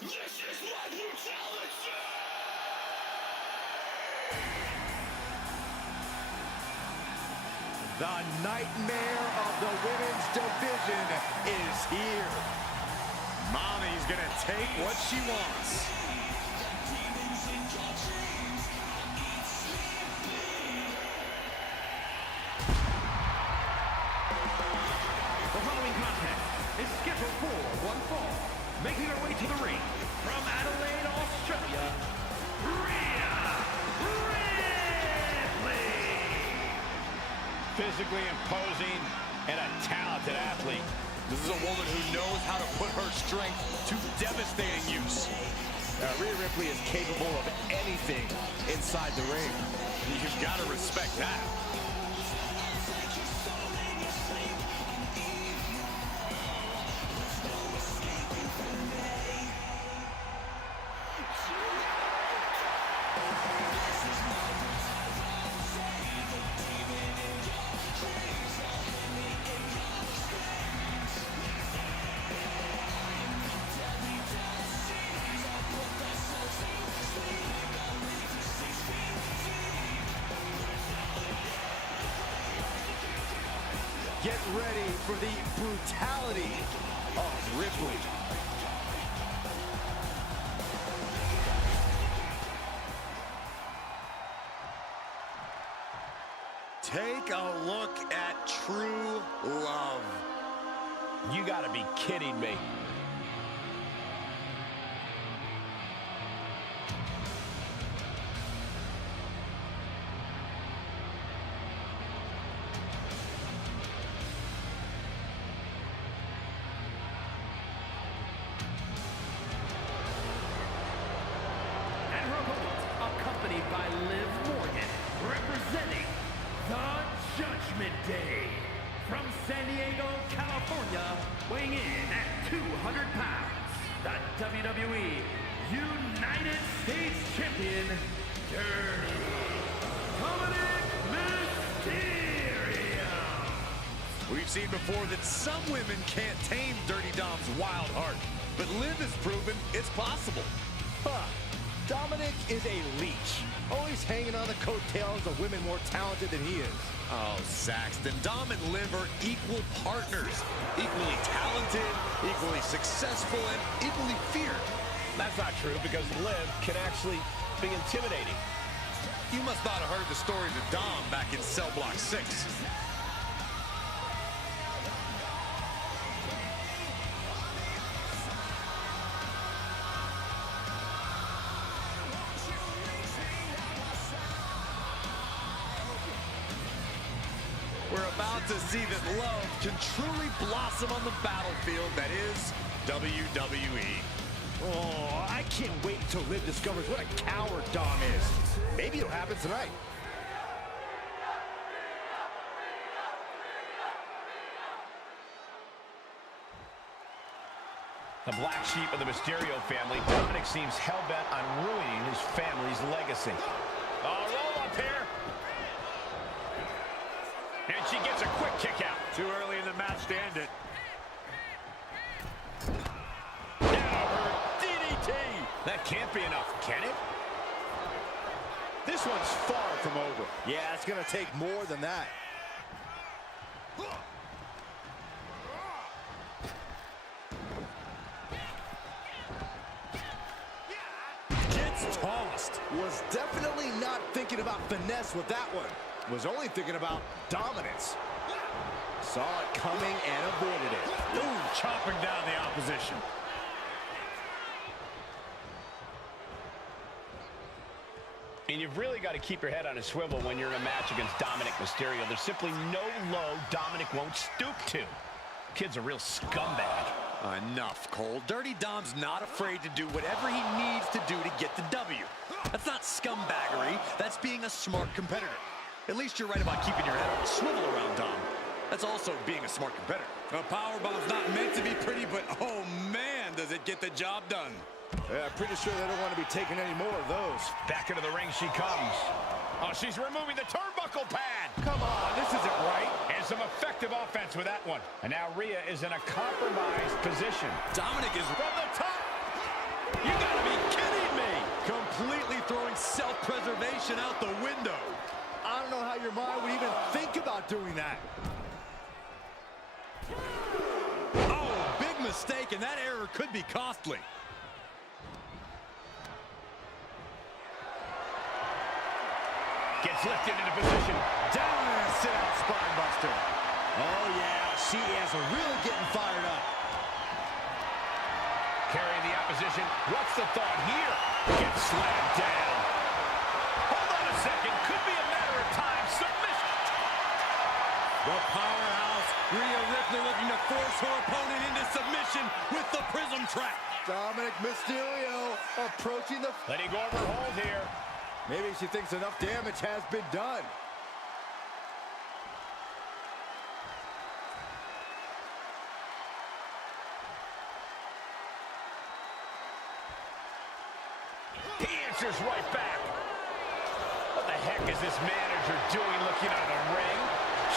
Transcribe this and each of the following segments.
This is my brutality! The nightmare of the women's division is here. Mommy's gonna take what she wants. The following contest is scheduled for one fall. Making her way to the ring from Adelaide, Australia, Rhea Ripley. Physically imposing and a talented athlete. This is a woman who knows how to put her strength to devastating use. Rhea Ripley is capable of anything inside the ring. You've got to respect that. Get ready for the brutality of Ripley. Take a look at true love. You gotta be kidding me. And her opponent, accompanied by Liv Morgan, representing the Judgment Day. From San Diego, California, weighing in at 200 pounds, the WWE United States Champion, Dirty Dominic Mysterio. We've seen before that some women can't tame Dirty Dom's wild heart, but Liv has proven it's possible. Huh. Dominic is a leech, always hanging on the coattails of women more talented than he is. Oh, Saxton, Dom and Liv are equal partners. Equally talented, equally successful, and equally feared. That's not true because Liv can actually be intimidating. You must not have heard the stories of Dom back in Cell Block 6. We're about to see that love can truly blossom on the battlefield that is WWE. Oh, I can't wait until Liv discovers what a coward Dom is. Maybe it'll happen tonight. The black sheep of the Mysterio family, Dominic seems hell-bent on ruining his family's legacy. Oh, roll up here. And she gets a quick kick out. Too early in the match to end it. Now her DDT. That can't be enough, can it? This one's far from over. Yeah, it's going to take more than that. Gets tossed. Was definitely not thinking about finesse with that one. Was only thinking about dominance. Saw it coming and avoided it. Ooh, chopping down the opposition. And you've really got to keep your head on a swivel when you're in a match against Dominic Mysterio. There's simply no low Dominic won't stoop to. Kid's a real scumbag. Enough, Cole. Dirty Dom's not afraid to do whatever he needs to do to get the W. That's not scumbaggery. That's being a smart competitor. At least you're right about keeping your head on a swivel around Dom. That's also being a smart competitor. A powerbomb's not meant to be pretty, but oh man, does it get the job done. Yeah, pretty sure they don't want to be taking any more of those. Back into the ring she comes. Oh, she's removing the turnbuckle pad. Come on, this isn't right. And some effective offense with that one. And now Rhea is in a compromised position. Dominic is From the top. You gotta be kidding me! Completely throwing self-preservation out the window. I don't know how your mind would even think about doing that. Oh, big mistake, and that error could be costly. Gets lifted into position. Down and a sit-out spine buster. Oh, yeah, she is really getting fired up. Carrying the opposition. What's the thought here? Gets slammed down. Hold on a second. Could be a matter of time. Submission. The powerhouse, Rhea Ripley, looking to force her opponent into submission with the Prism Trap. Dominic Mysterio approaching the... Letting go of her hold here. Maybe she thinks enough damage has been done. He answers right back. What the heck is this manager doing looking out of the ring?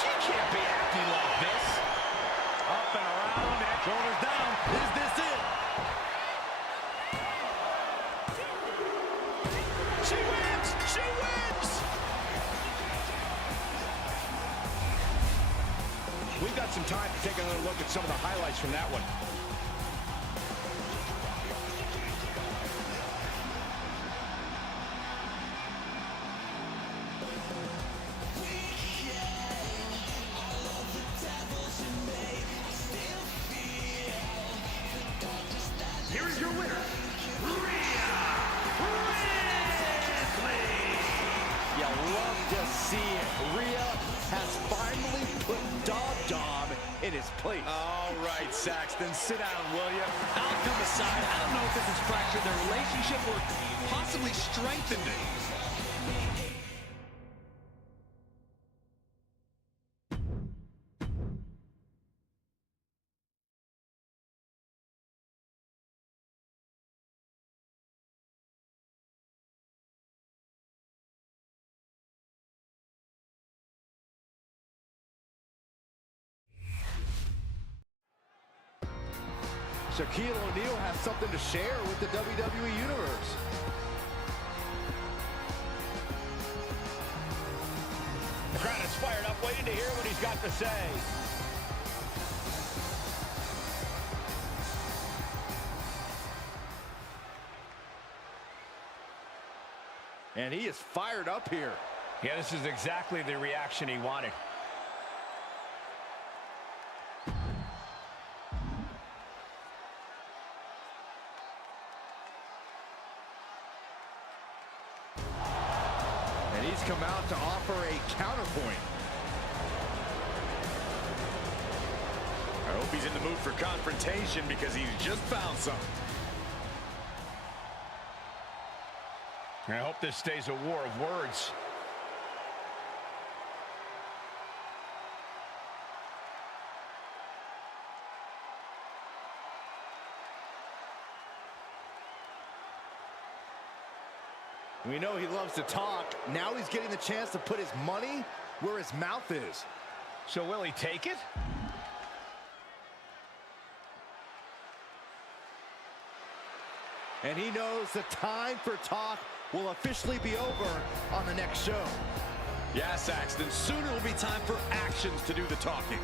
She can't be acting like this. Up and around, and shoulders down. Is this it? She wins! She wins! We've got some time to take another look at some of the highlights from that one. Here is your winner, Rhea Ripley. You love to see it. Rhea has finally put Dom in his place. All right, Saxton, sit down, will you? Outcome aside, I don't know if this has fractured their relationship or possibly strengthened it. Shaquille O'Neal has something to share with the WWE Universe. The crowd is fired up, waiting to hear what he's got to say. And he is fired up here. Yeah, this is exactly the reaction he wanted. And he's come out to offer a counterpoint. I hope he's in the mood for confrontation because he's just found something. I hope this stays a war of words. We know he loves to talk. Now he's getting the chance to put his money where his mouth is. So will he take it? And he knows the time for talk will officially be over on the next show. Yeah, Saxton, soon it will be time for actions to do the talking.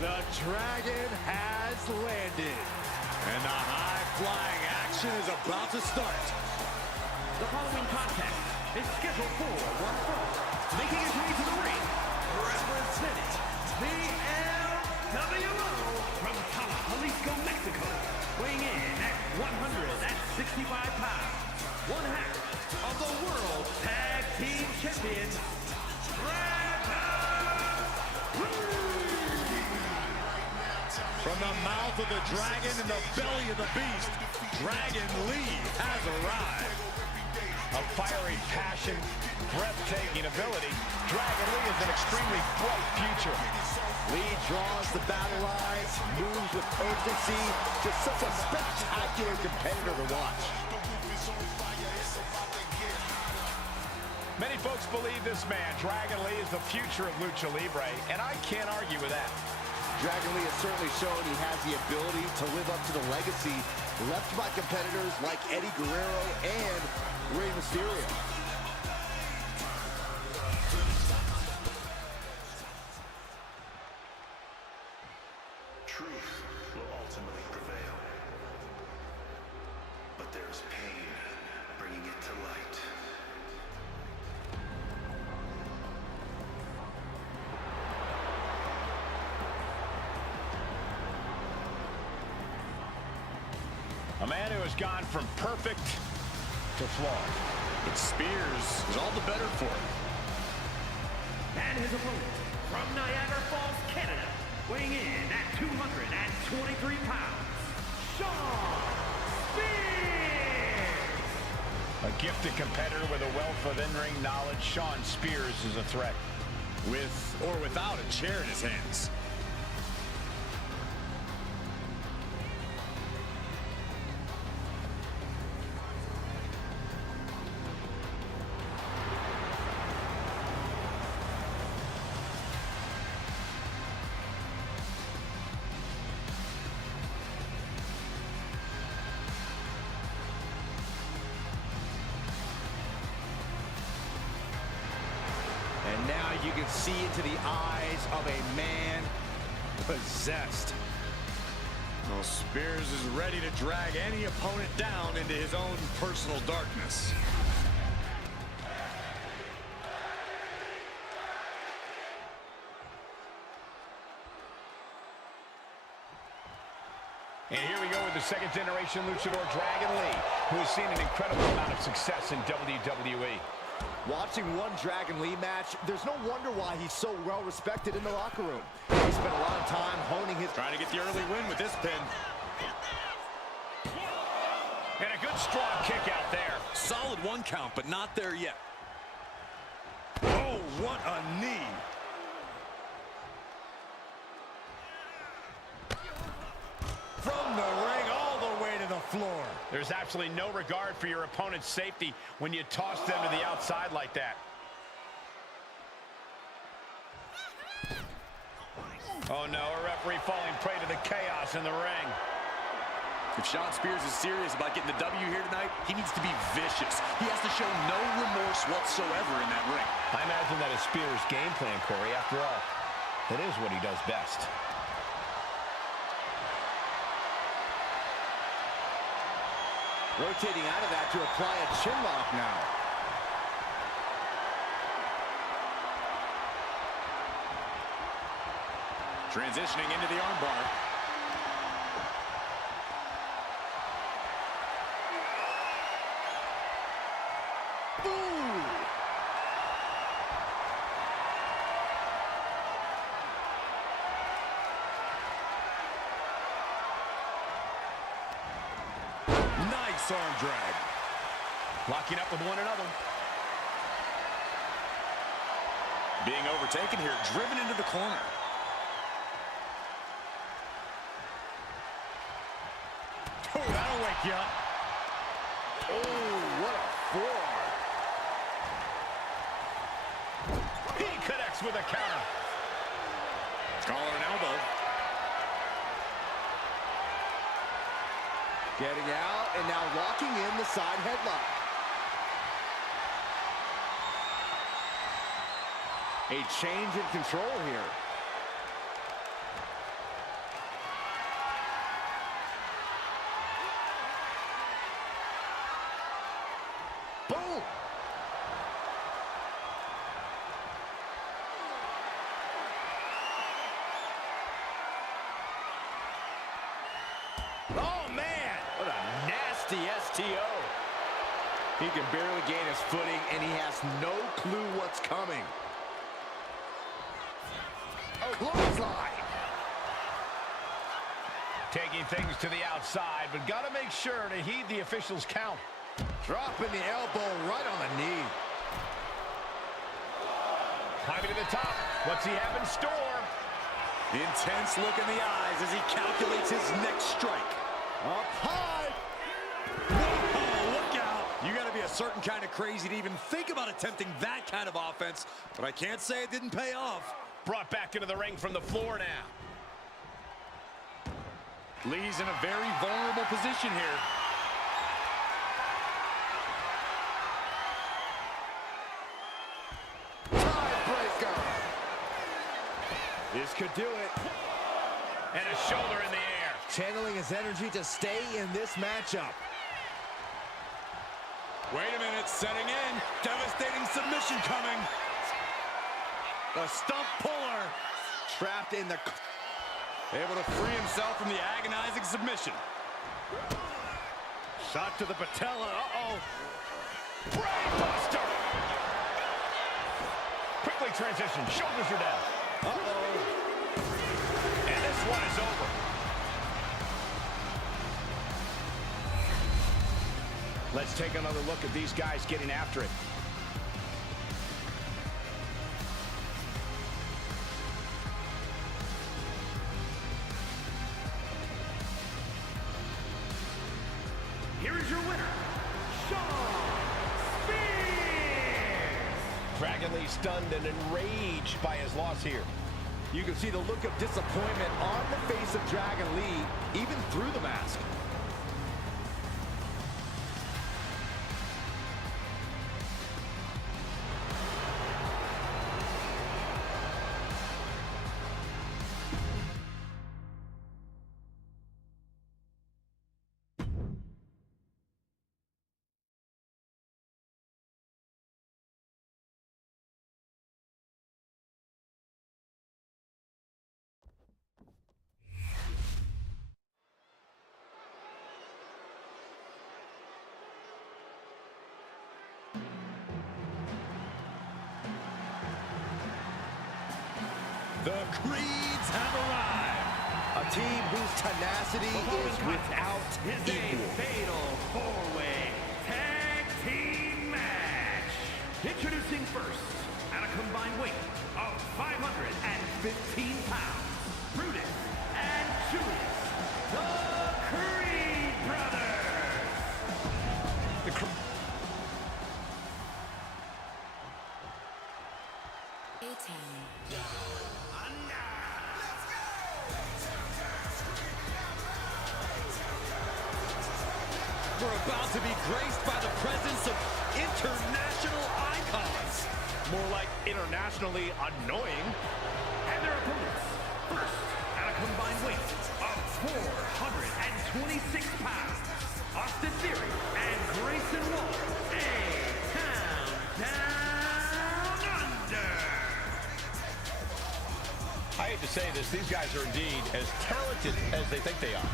The Dragon has landed. And the high-flying action is about to start. The following contest is scheduled for one fall. Making his way to the ring, representing the LWO from Cala, Jalisco, Mexico, weighing in at 165 pounds, one half of the World Tag Team Champions, Dragon Lee. From the mouth of the dragon and the belly of the beast, Dragon Lee has arrived. A fiery passion, breathtaking ability. Dragon Lee has an extremely bright future. Lee draws the battle lines, moves with urgency, just such a spectacular competitor to watch. Many folks believe this man, Dragon Lee, is the future of Lucha Libre, and I can't argue with that. Dragon Lee has certainly shown he has the ability to live up to the legacy left by competitors like Eddie Guerrero and Rey Mysterio. Truth will ultimately prevail. But there's pain bringing it to light. A man who has gone from perfect to flawed. But Spears is all the better for it. And his opponent, from Niagara Falls, Canada, weighing in at 223 pounds, Sean Spears! A gifted competitor with a wealth of in-ring knowledge, Sean Spears is a threat. With or without a chair in his hands. And now you can see into the eyes of a man possessed. Well, Spears is ready to drag any opponent down into his own personal darkness. And here we go with the second-generation luchador, Dragon Lee, who has seen an incredible amount of success in WWE. Watching one Dragon Lee match, there's no wonder why he's so well respected in the locker room. He spent a lot of time honing his... Trying to get the early win with this pin. And a good strong kick out there. Solid one count, but not there yet. Oh, what a knee! From the ring all the way to the floor. There's absolutely no regard for your opponent's safety when you toss them to the outside like that. Oh no, a referee falling prey to the chaos in the ring. If Sean Spears is serious about getting the W here tonight, he needs to be vicious. He has to show no remorse whatsoever in that ring. I imagine that is Spears' game plan, Corey. After all, it is what he does best. Rotating out of that to apply a chin lock now. Transitioning into the armbar. Ooh! Nice arm drag. Locking up with one another. Being overtaken here, driven into the corner. Oh, that'll wake you up. Oh, what a forearm. He connects with a counter. Collar and elbow. Getting out and now locking in the side headlock. A change in control here. Boom! Oh, man! What a nasty STO. He can barely gain his footing, and he has no clue what's coming. Oh, clothesline! Taking things to the outside, but got to make sure to heed the official's count. Dropping the elbow right on the knee. Climbing to the top. What's he have in store? Intense look in the eyes as he calculates his next strike. Up high. Whoa, look out. You got to be a certain kind of crazy to even think about attempting that kind of offense, but I can't say it didn't pay off. Brought back into the ring from the floor now. Lee's in a very vulnerable position here. Tiebreaker. This could do it. And a shoulder in the air. Channeling his energy to stay in this matchup. Wait a minute, setting in. Devastating submission coming. A stump puller. Trapped in the... Able to free himself from the agonizing submission. Shot to the patella. Uh-oh. Brainbuster! Quickly transition. Shoulders are down. Uh-oh. And this one is over. Let's take another look at these guys getting after it. Here is your winner, Shawn Spears! Dragon Lee stunned and enraged by his loss here. You can see the look of disappointment on the face of Dragon Lee, even through the mask. The Creeds have arrived. A team whose tenacity is without Is a equal. fatal four-way tag team match. Introducing first, at a combined weight of 515 pounds, Brutus and Julius, the Creed brothers. We're about to be graced by the presence of international icons. More like internationally annoying. And their opponents, first, at a combined weight of 426 pounds, Austin Theory and Grayson Waller, a Countdown Under. I hate to say this, these guys are indeed as talented as they think they are.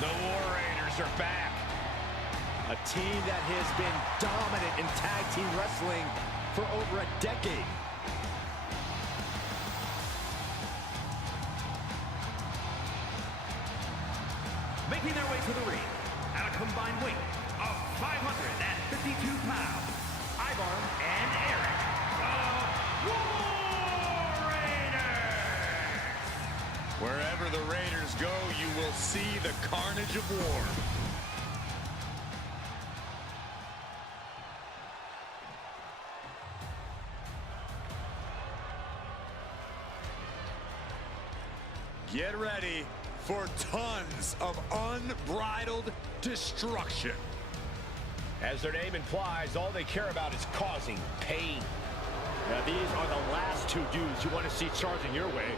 The War Raiders are back. A team that has been dominant in tag team wrestling for over a decade. Making their way to the ring at a combined weight of 552 pounds, Ivar and Eric, the War Raiders! Wherever the Raiders go, you will see the carnage of war. Get ready for tons of unbridled destruction. As their name implies, all they care about is causing pain. Now these are the last two dudes you want to see charging your way.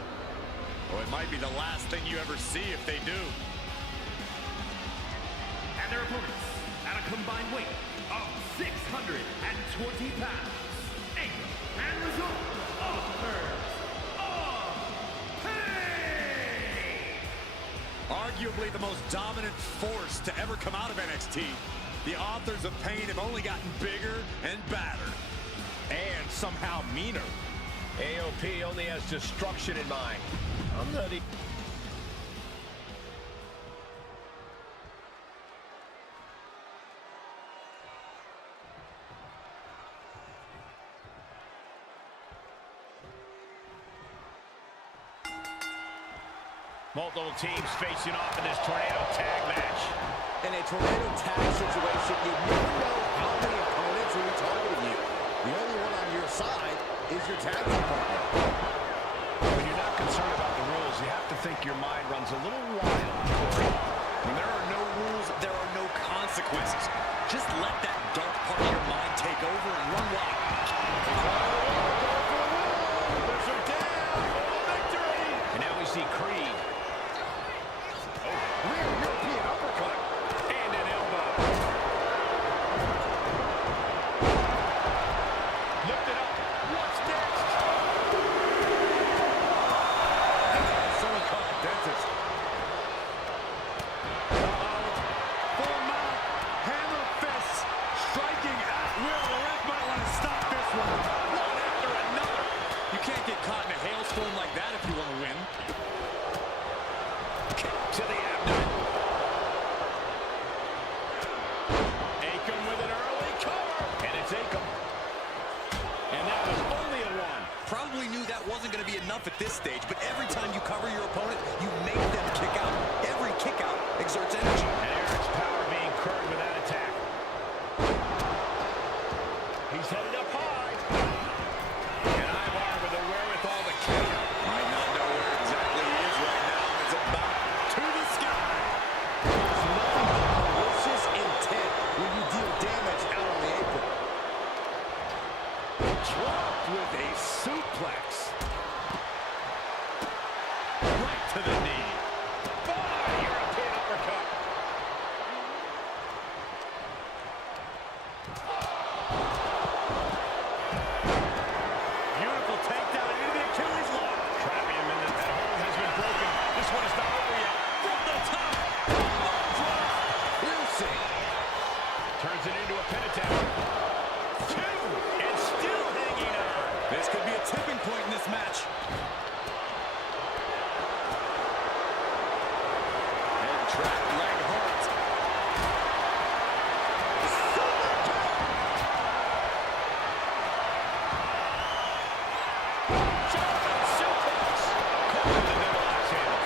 Well, it might be the last thing you ever see if they do. And their opponents at a combined weight of 620 pounds, Angle and result, authors of pain! Arguably the most dominant force to ever come out of NXT. The authors of pain have only gotten bigger and badder. And somehow meaner. AOP only has destruction in mind. I'm not even... Multiple teams facing off in this tornado tag match. In a tornado tag situation, you never know how many opponents will be targeting you. The only one on your side is your tag team partner. When you're not concerned about the rules, you have to think your mind runs a little wild. When there are no rules, there are no consequences. Just let that dark part of your mind take over and run wild. And now we see Creed. Rear European uppercut. And an elbow. Lift it up. What's next? Someone called the dentist. Full mount, hammer fists, striking at will. The ref might want to stop this one. One after another. You can't get caught in a hailstorm like that if you want to win. Kick to the abdomen. Akam with an early cover. And it's Akam. And that was only a one. Probably knew that wasn't going to be enough at this stage, but every time you cover your opponent, you make them kick out. Every kick out exerts energy. And Eric's power being curbed with that attack. He's headed up high. And Ivar with the wherewithal to kick. Might not know where exactly he is right now. It's about to the sky. There's nothing but malicious intent when you deal damage out on the apron. Dropped with a suplex. Right to the knee. European uppercut. Beautiful takedown into the Achilles lock. Trapping him in that hold has been broken. This one is not over yet. From the top. Piercing. Turns it into a pin attempt. Two. And still hanging on. This could be a tipping point in this match. Head track, leg hurt. German suplex. Caught in the double axe handle.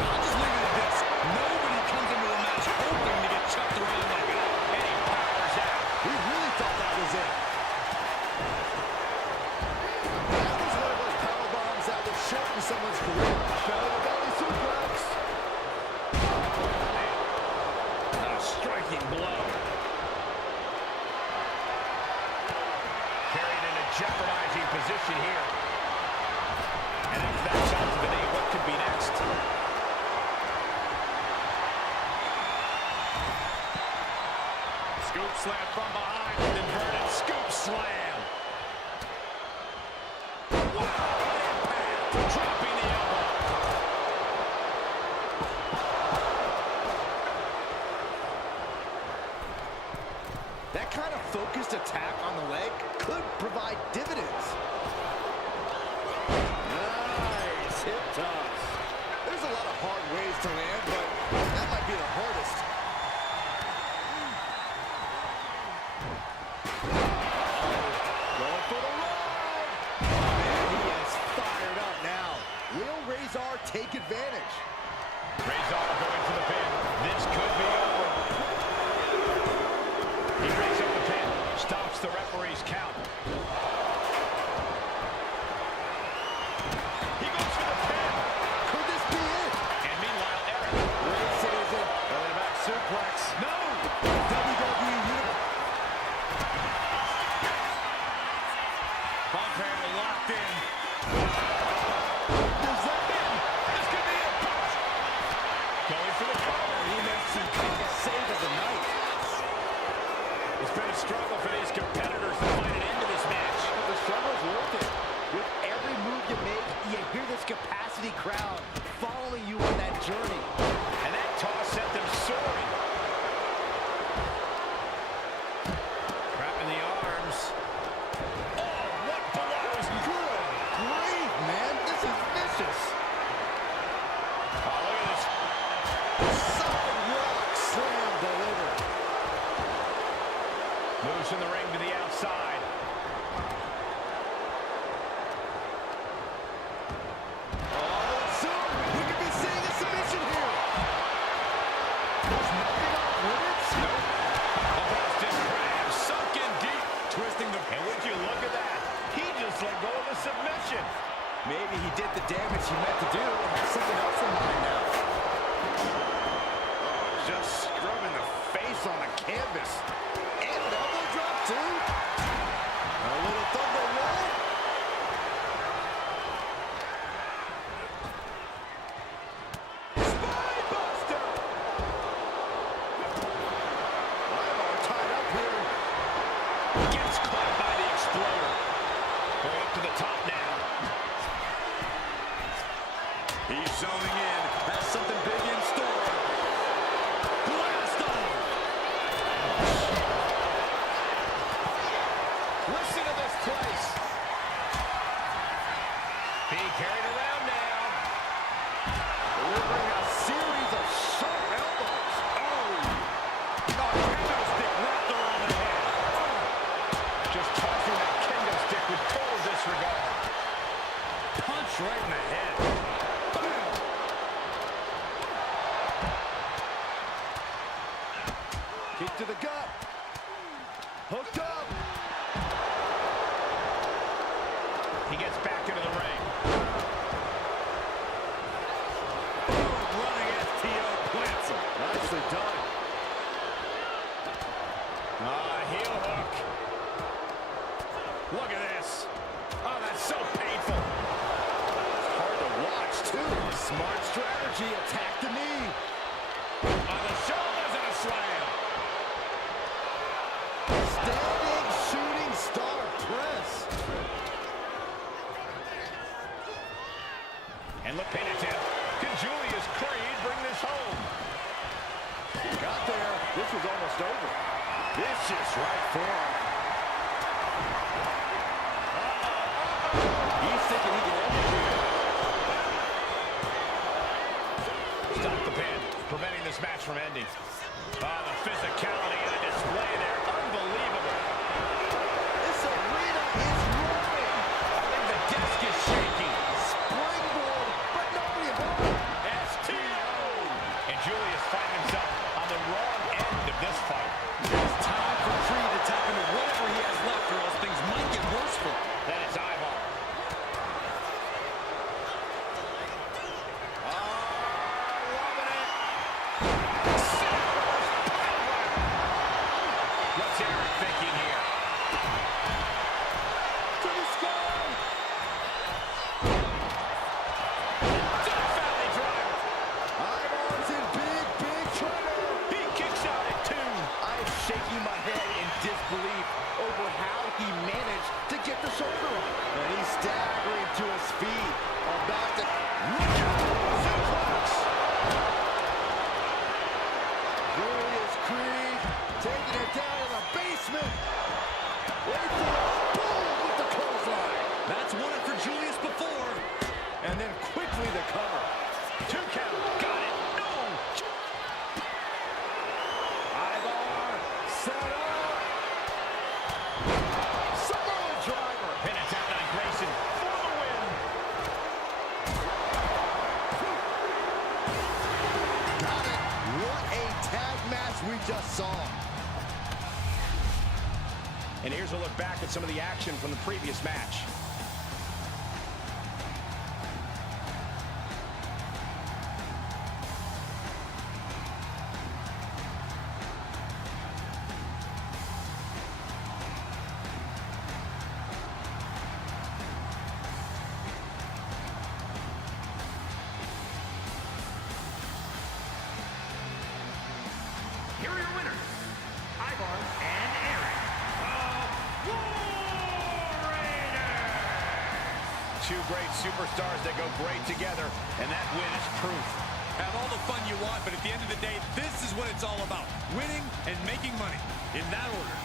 I'll just leave it at this. Nobody comes into a match hoping to get chucked around like that. And he powers out. We really thought that was it. That was one of those power bombs that would shorten someone's career. Belly to belly suplex. A striking blow. Carried in a jeopardizing position here. And after that shot to the knee, what could be next? Scoop slam from behind. Inverted scoop slam. Wow, dropping the elbow. That kind of focused attack on the leg could provide dividends. Nice hip toss. There's a lot of hard ways to land, but that might be the hardest. Going for the run. Man, he is fired up now. And would you look at that? He just let go of the submission. Maybe he did the damage he meant to do and has something else in mind now. Oh, just scrubbing the face on the canvas. And an elbow drop, too. A little thunder roll. Spine buster. Ivar tied up here. Gets caught by the exploder. Going up to the top now. He's zoning in. Has something big in store. Blast off. Listen to this place. Being carried around now. Delivering a series of sharp elbows. Oh. Kendo stick wrapped around the head. Just tossing that kendo stick with total disregard. Punch right in the head. Bam. Kick to the gut. Hooked up. He gets back into the ring. Running STO plants him. Nicely done. Heel hook. Look at this. Oh, that's so painful. Hard to watch, too. Smart strategy. Attack the knee. On the shoulders and a slam. Standing shooting star press. And look, pin attempt. Can Julius Creed bring this home? Got there. This was almost over. Vicious right forearm. He's thinking he can end it here. Stop the pin, preventing this match from ending. Oh, the physicality on display there. Unbelievable. This arena is roaring. I think the desk is shaking. Springboard, but nobody involved. STO. And Julius finds himself on the wrong end of this fight. It's time for Creed to tap into whatever he has left, or else things might get worse for him. That is Ivar. Loving it. What's Eric thinking here? To the sky. Death Valley driver. Ivar's in big trouble. He kicks out at 2. I'm shaking my head in disbelief over how he managed to get the shoulder up. And he's staggering to his feet. About to... Suplex. Julius Creed taking it down in the basement. Wait for it. Boom with the clothesline. That's won it for Julius before. And then quickly the cover. 2 count. Got it. No. Ivar set up. Samoa driver. Pin attempt on Grayson for the win. Got it. What a tag match we just saw. And here's a look back at some of the action from the previous match. Here are your winners, Ivar and Eric, the War Raiders. Two great superstars that go great together, and that win is proof. Have all the fun you want, but at the end of the day, this is what it's all about. Winning and making money. In that order.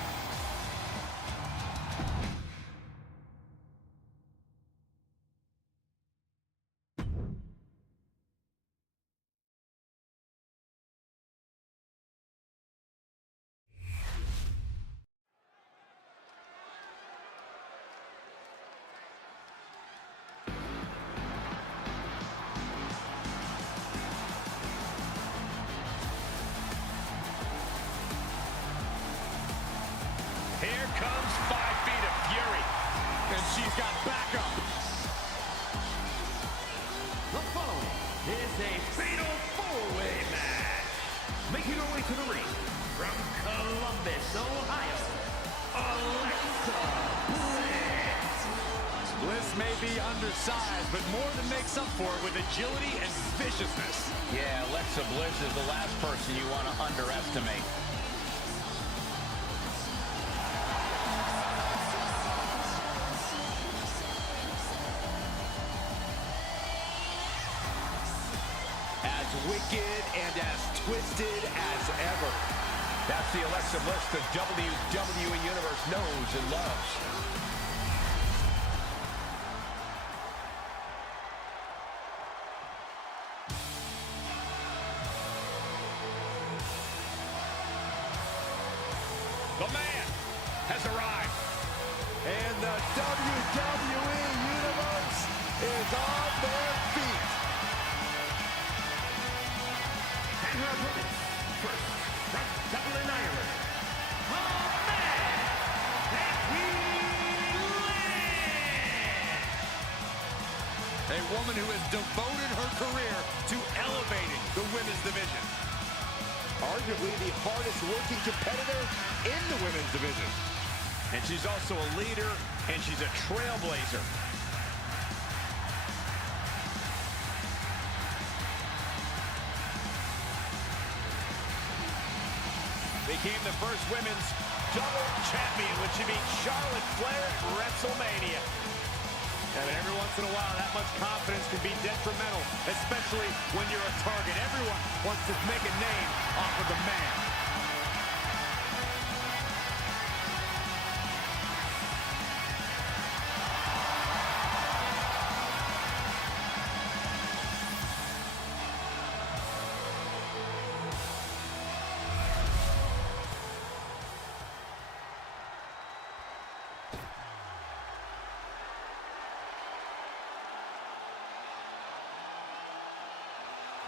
Here comes 5 feet of she's got backup. The following is a fatal four-way match. Making her way to the ring from Columbus, Ohio, Alexa Bliss. Bliss may be undersized, but more than makes up for it with agility and viciousness. Yeah, Alexa Bliss is the last person you want to underestimate. As wicked and as twisted as ever. That's the Alexa Bliss the WWE Universe knows and loves. The man has arrived. And the WWE Universe is on their feet. And her opponent, first from Dublin, Ireland, the man, Becky Lynch. A woman who has devoted her career to elevating the women's division. Arguably the hardest working competitor in the women's division. And she's also a leader, and she's a trailblazer. Became the first women's double champion when she beat Charlotte Flair at WrestleMania. Yeah, but every once in a while, that much confidence can be detrimental, especially when you're a target. Everyone wants to make a name off of the man.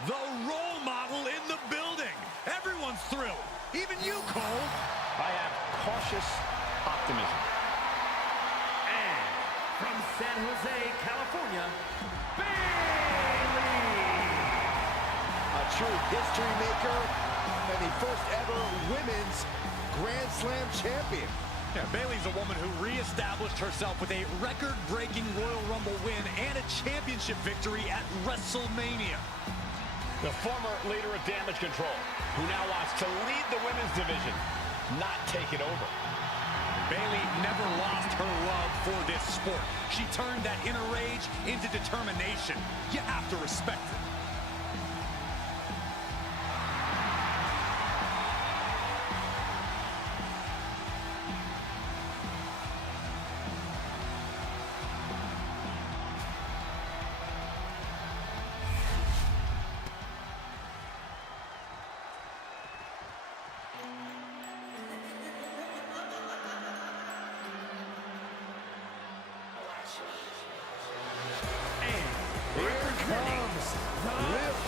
The role model in the building. Everyone's thrilled. Even you, Cole. I have cautious optimism. And from San Jose, California, Bayley. A true history maker and the first ever women's Grand Slam champion. Yeah, Bayley's a woman who reestablished herself with a record-breaking Royal Rumble win and a championship victory at WrestleMania. The former leader of Damage Control, who now wants to lead the women's division, not take it over. Bayley never lost her love for this sport. She turned that inner rage into determination. You have to respect it.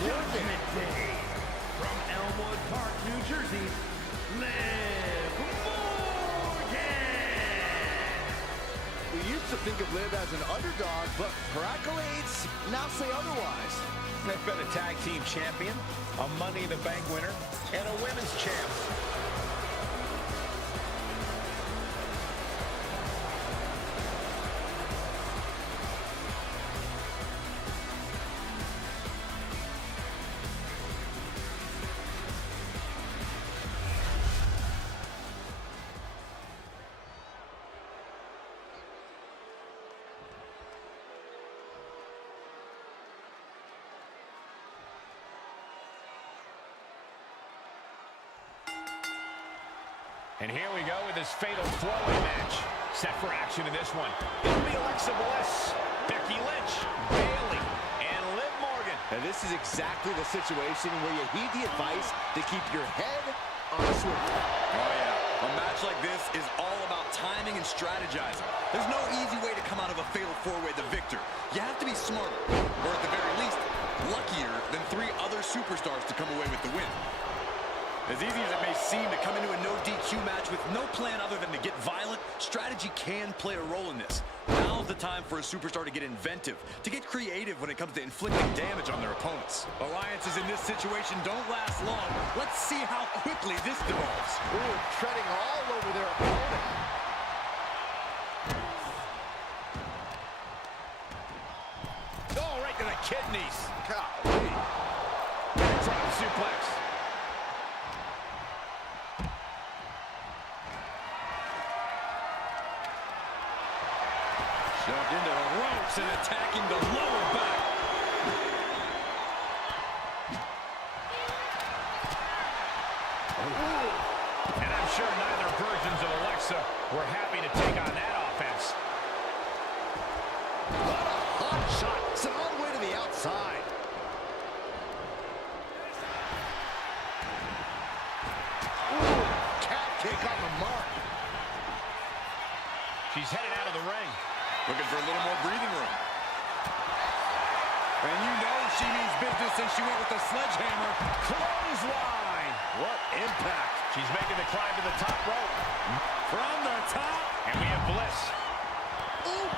Judgment Day. From Elmwood Park, New Jersey, Liv Morgan. We used to think of Liv as an underdog, but her accolades now say otherwise. They've been a tag team champion, a Money in the Bank winner, and a women's champ. And here we go with this fatal four-way match. Set for action in this one. It'll be Alexa Bliss, Becky Lynch, Bayley, and Liv Morgan. And this is exactly the situation where you heed the advice to keep your head on a swivel. Oh, yeah. A match like this is all about timing and strategizing. There's no easy way to come out of a fatal four-way the victor. You have to be smarter, or at the very least, luckier than three other superstars to come away with the win. As easy as it may seem to come into a no DQ match with no plan other than to get violent, strategy can play a role in this. Now's the time for a superstar to get inventive, to get creative when it comes to inflicting damage on their opponents. Alliances in this situation don't last long. Let's see how quickly this devolves. Ooh, treading all over their opponent. Oh, right to the kidneys. Golly. Drop suplex. Shoved into the ropes and attacking the lower back. And I'm sure neither versions of Alexa were happy to take on that offense. What a hot shot. Sent all the way to the outside. Ooh, calf kick on the mark. She's headed out of the ring. Looking for a little more breathing room. And you know she means business since she went with the sledgehammer. Clothesline. What impact. She's making the climb to the top rope. From the top. And we have Bliss. Ooh.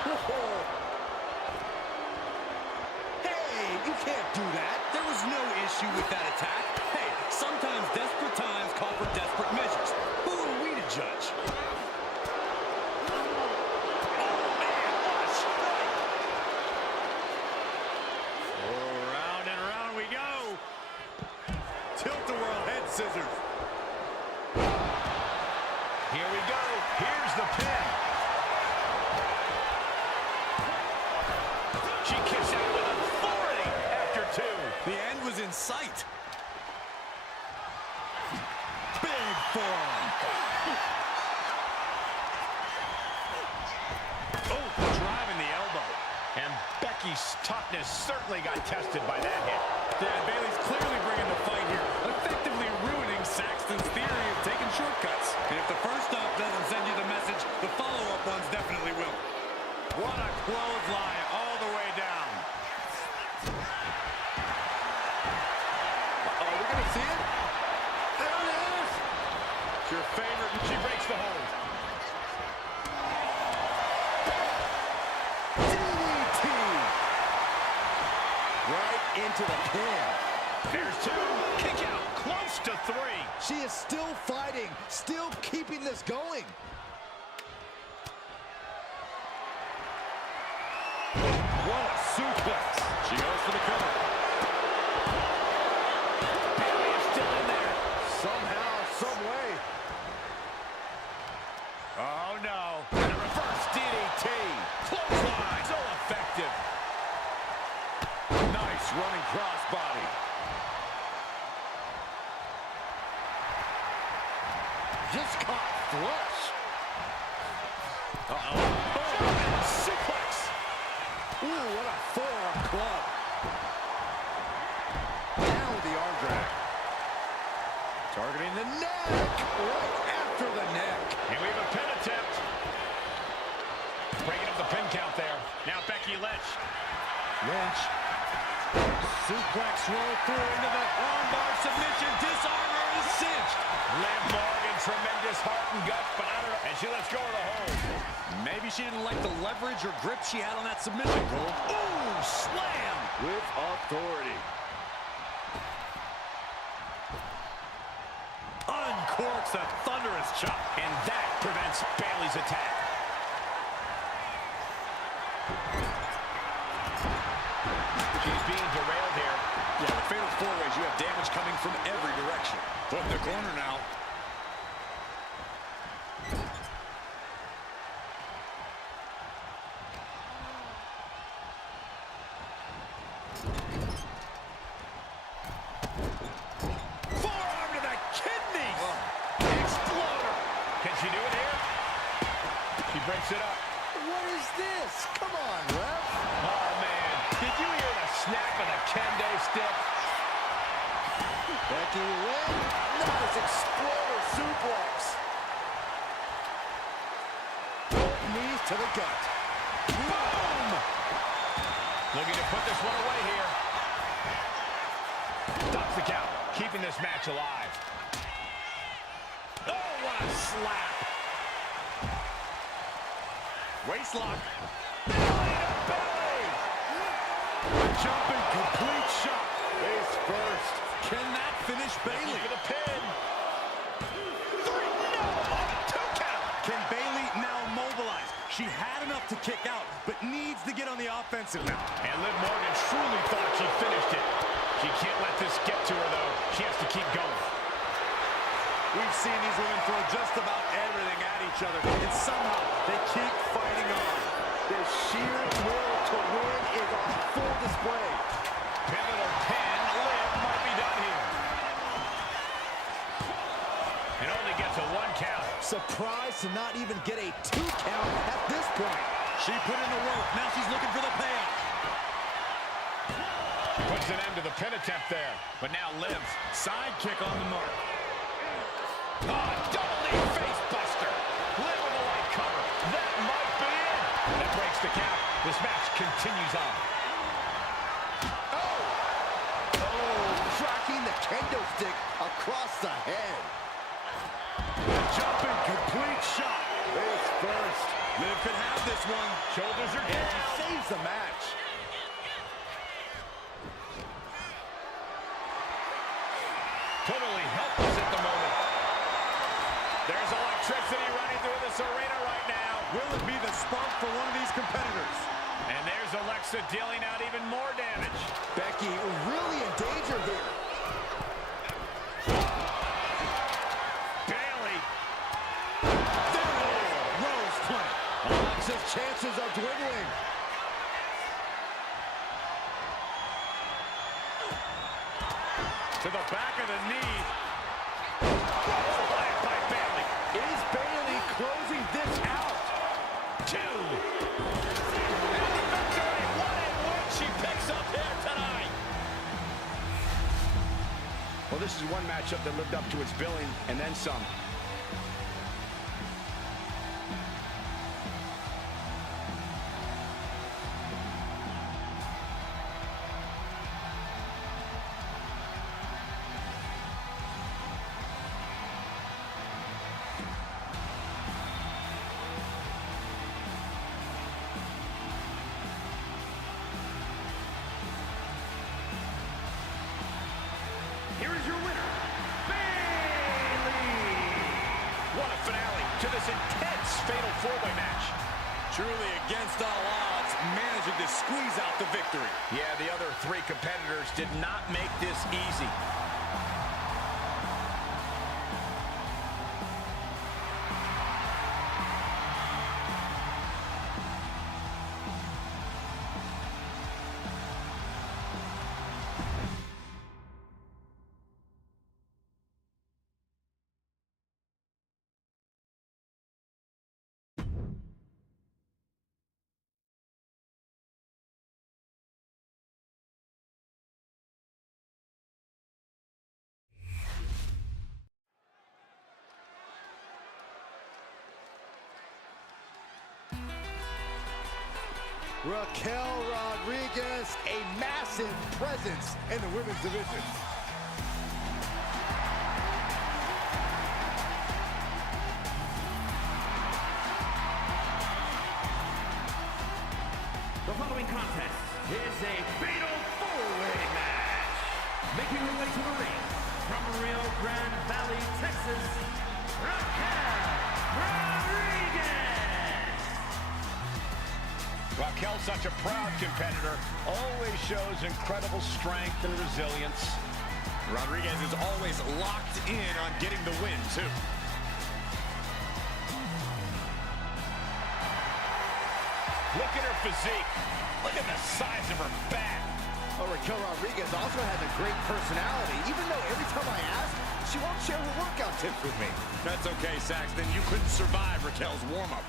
Hey, you can't do that. There was no issue with that attack. Hey, sometimes desperate times call for desperate measures. Who are we to judge? Round and round we go. Tilt-a-whirl head scissors. Here we go. Here's the pin. She kicks out with authority after two. The end was in sight. Big forearm. Oh, driving the elbow. And Becky's toughness certainly got tested by that hit. Yeah, Bayley's clearly bringing the fight here, effectively ruining Saxton's theory of taking shortcuts. And if the first stop doesn't send you the message, the follow-up ones definitely will. What a clothesline all the way down. Are we going to see it? There it is. It's your favorite, and she breaks the hold. DDT. Right into the pin. There's two. Kick out. Close to three. She is still fighting, still keeping this going. What a suplex. She goes for the cover. Bayley is still in there. Somehow, some way. Oh, no. And a reverse DDT. Clothesline. So effective. Nice running crossbody. Just caught flush. German suplex. Ooh, what a forearm club. Down with the arm drag. Targeting the neck. Right after the neck. And we have a pin attempt. Breaking up the pin count there. Now Becky Lynch. Lynch. Suplex roll through into the armbar submission. Disarmer is cinched. Liv Morgan, tremendous heart and guts, but I don't know. And she lets go of the hold. Maybe she didn't like the leverage or grip she had on that submission, Cole. Ooh, slam. With authority. Uncorks a thunderous chop. And that prevents Bayley's attack. She's being derailed here. Yeah, the fatal four-ways, you have damage coming from every direction. Put in the corner now. Forearm to the kidneys. Exploder. Can she do it here? She breaks it up. What is this? Come on, ref. Oh, man. Did you hear the snap of the kendo stick? Becky Lynch. Nice exploder suplex. Both knees to the gut. Boom! Looking to put this one away here. Stops the count, keeping this match alive. What a slap. Waistlock. Belly. Jumping complete shot. Face first. Can that finish Bayley? For the pin. 3. No. 2 count. Can Bayley now mobilize? She had enough to kick out, but needs to get on the offensive now. And Liv Morgan truly thought she finished it. She can't let this get to her, though. She has to keep going. We've seen these women throw just about everything at each other, and somehow they keep fighting on. Their sheer will to win is on full display. Pivotal pin. Liv might be done here. And only gets a 1 count. Surprised to not even get a 2 count at this point. She put in the work. Now she's looking for the payoff. Puts an end to the pin attempt there. But now Liv. Side kick on the mark. Oh, double knee face buster. Liv with a light cover. That might be it. That breaks the count. This match continues on. Tracking the kendo stick across the head. Jumping complete shot. Face first. Liv could have this one. Shoulders are And down. she saves the match. Totally helpless at the moment. There's electricity running through this arena right now. Will it be the spark for one of these competitors? And there's Alexa dealing out even more damage. Becky really in danger here. Bayley. There it is. Rose plant. Alexa's chances are dwindling. To the back of the knee. Flag by Bayley. Is Bayley closing this out? 2. And the victory. What a win she picks up here tonight. Well, this is one matchup that lived up to its billing and then some. Here is your winner, Bayley. What a finale to this intense fatal 4-way match. Truly against all odds, managing to squeeze out the victory. Yeah, the other 3 competitors did not make this easy. Raquel Rodriguez, a massive presence in the women's division. The following contest is a fatal 4-way match. Making her way to the ring from Rio Grande Valley, Texas, Raquel Rodriguez. Raquel's such a proud competitor, always shows incredible strength and resilience. Rodriguez is always locked in on getting the win, too. Look at her physique. Look at the size of her back. Well, Raquel Rodriguez also has a great personality, even though every time I ask, she won't share her workout tips with me. That's okay, Saxton. You couldn't survive Raquel's warm-up.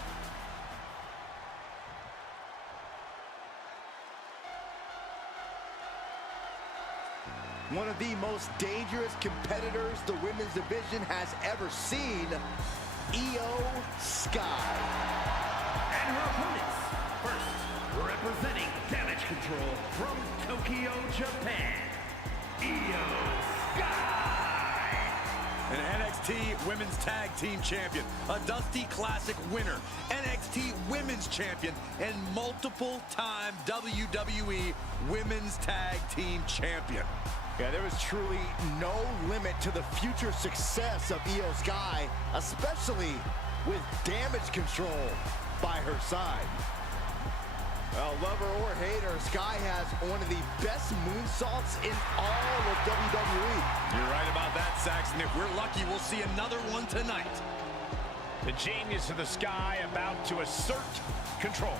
One of the most dangerous competitors the women's division has ever seen, Io Sky. And her opponents, first, representing Damage Control from Tokyo, Japan, Io Sky. an NXT Women's Tag Team Champion, a Dusty Classic winner, NXT Women's Champion, and multiple-time WWE Women's Tag Team Champion. Yeah, there was truly no limit to the future success of Io Sky, especially with damage control by her side. Well, lover or hater, Sky has one of the best moonsaults in all of WWE. You're right about that, Saxton. If we're lucky, we'll see another one tonight. The genius of the Sky about to assert control.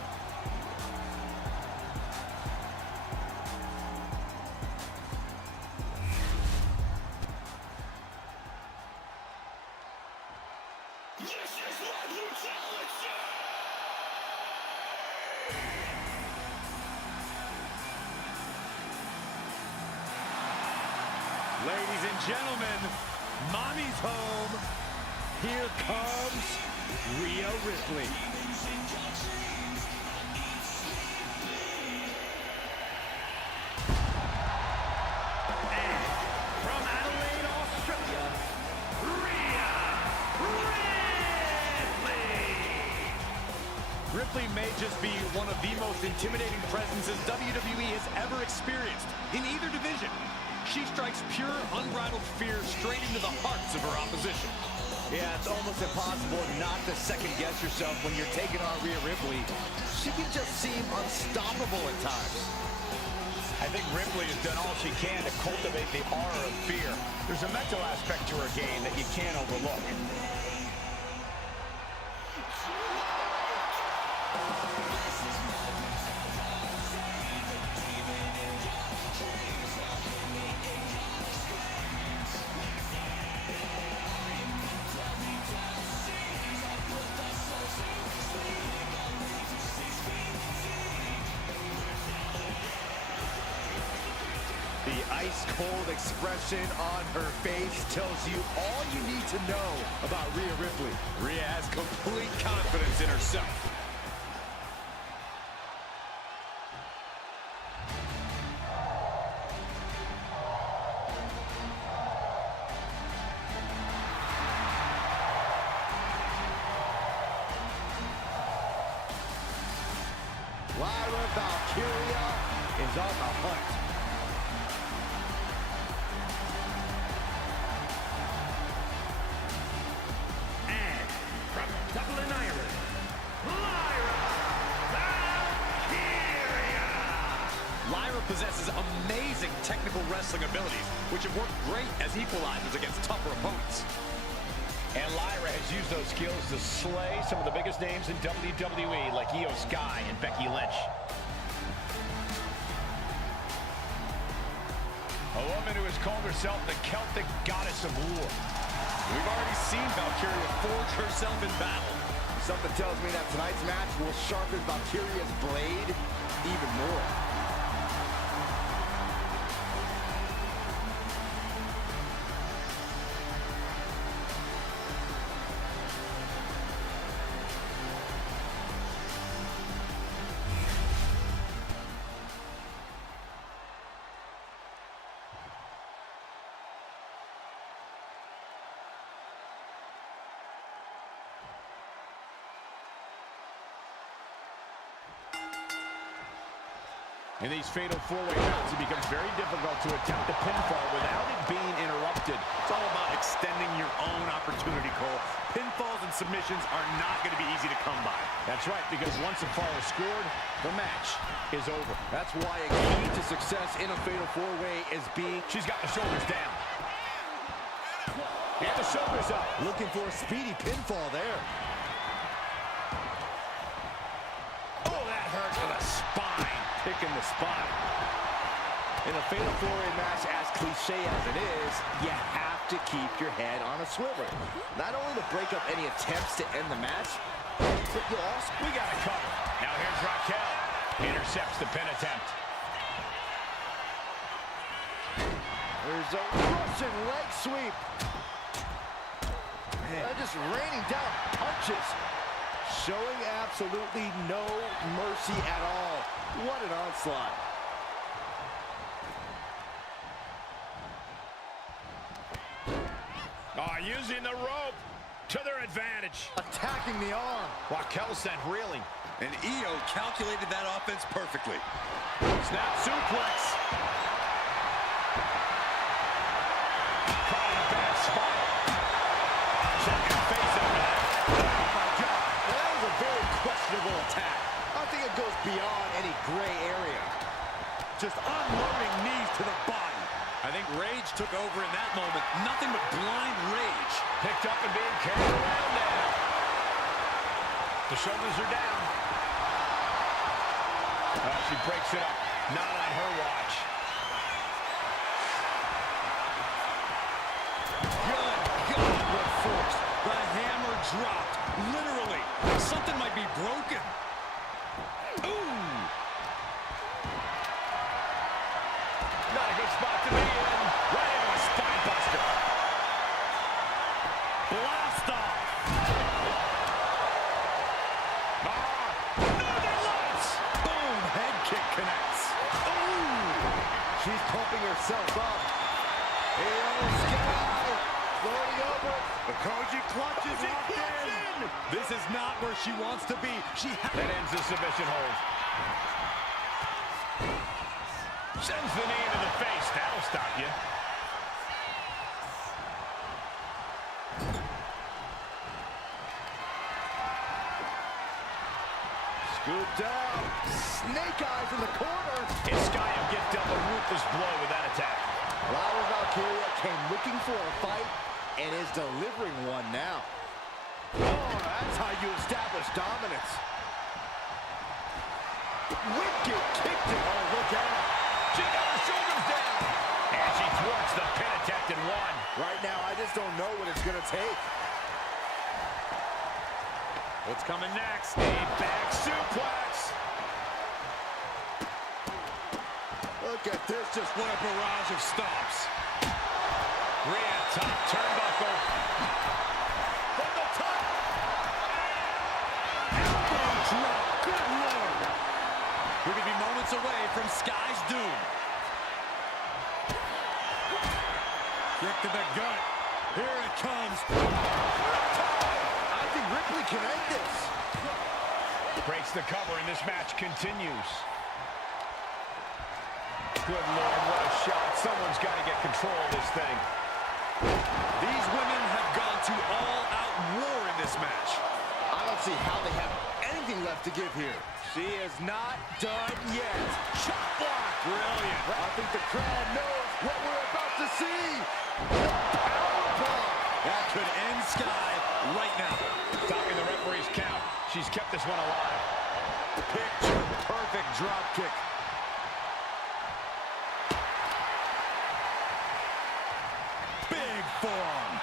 Ladies and gentlemen, mommy's home. Here comes Rhea Ripley. And from Adelaide, Australia, Rhea Ripley. Ripley may just be one of the most intimidating presences WWE has ever experienced in either division. She strikes pure, unbridled fear straight into the hearts of her opposition. Yeah, it's almost impossible not to second-guess yourself when you're taking on Rhea Ripley. She can just seem unstoppable at times. I think Ripley has done all she can to cultivate the aura of fear. There's a mental aspect to her game that you can't overlook. The ice-cold expression on her face tells you all you need to know about Rhea Ripley. Rhea has complete confidence in herself. Lyra Valkyria is on the hunt. And from Dublin, Ireland, Lyra Valkyria. Lyra possesses amazing technical wrestling abilities, which have worked great as equalizers against tougher opponents. And Lyra has used those skills to slay some of the biggest names in WWE, like Io Sky and Becky Lynch. A woman who has called herself the Celtic goddess of war. We've already seen Valkyria forge herself in battle. Something tells me that tonight's match will sharpen Valkyria's blade even more. In these fatal four-way bouts, it becomes very difficult to attempt a pinfall without it being interrupted. It's all about extending your own opportunity, Cole. Pinfalls and submissions are not going to be easy to come by. That's right, because once a fall is scored, the match is over. That's why a key to success in a fatal four-way is being... She's got the shoulders down. And the shoulders up. Looking for a speedy pinfall there. Oh, that hurt to the spine. Picking the spot. In a fatal four-way match, as cliche as it is, you have to keep your head on a swivel. Not only to break up any attempts to end the match, but you also... We got it covered. Now here's Raquel. Intercepts the pin attempt. There's a Russian leg sweep. Just raining down punches. Showing absolutely no mercy at all. What an onslaught. Oh, using the rope to their advantage. Attacking the arm. Raquel sent reeling. And Io calculated that offense perfectly. Snap suplex. Caught in a bad spot. Check your face after that. Oh, my God. Now, that was a very questionable attack. I think it goes beyond any gray area. Just unloading knees to the body. I think rage took over in that moment. Nothing but blind rage. Picked up and being carried around now. The shoulders are down. She breaks it up. Not on her watch. Good God, what force. The hammer dropped. Literally. Something might be broken. Ooh. Not a good spot to be in. Right into a spine buster. Blast off. Northern Lights. Boom. Head kick connects. Ooh. She's pumping herself up. Io Sky floating over. The Koji clutches in. This is not where she wants to be. That ends the submission hold. Sends the knee into the face. That'll stop you. Scooped out. Snake eyes in the corner. And Skye get dealt a ruthless blow with that attack. Lyra Valkyria came looking for a fight and is delivering one now. Oh, that's how you establish dominance. Wicked kicked it. Oh, look out. She got her shoulders down. And she thwarts the pin attempt and one. Right now, I just don't know what it's going to take. What's coming next? A back suplex. Look at this, just What a barrage of stomps. Rhea top turnbuckle. From the top. Elbow drop. Good Lord. We could be moments away from Sky's doom. Kick to the gut. Here it comes. I think Ripley can end this. Breaks the cover and this match continues. Good Lord, what a shot. Someone's got to get control of this thing. These women have gone to all-out war in this match. I don't see how they have anything left to give here. She is not done yet. Chop block. Brilliant. I think the crowd knows what we're about to see. The powerbomb. That could end Sky right now. Stopping the referee's count. She's kept this one alive. Picture perfect drop kick. Big forearm.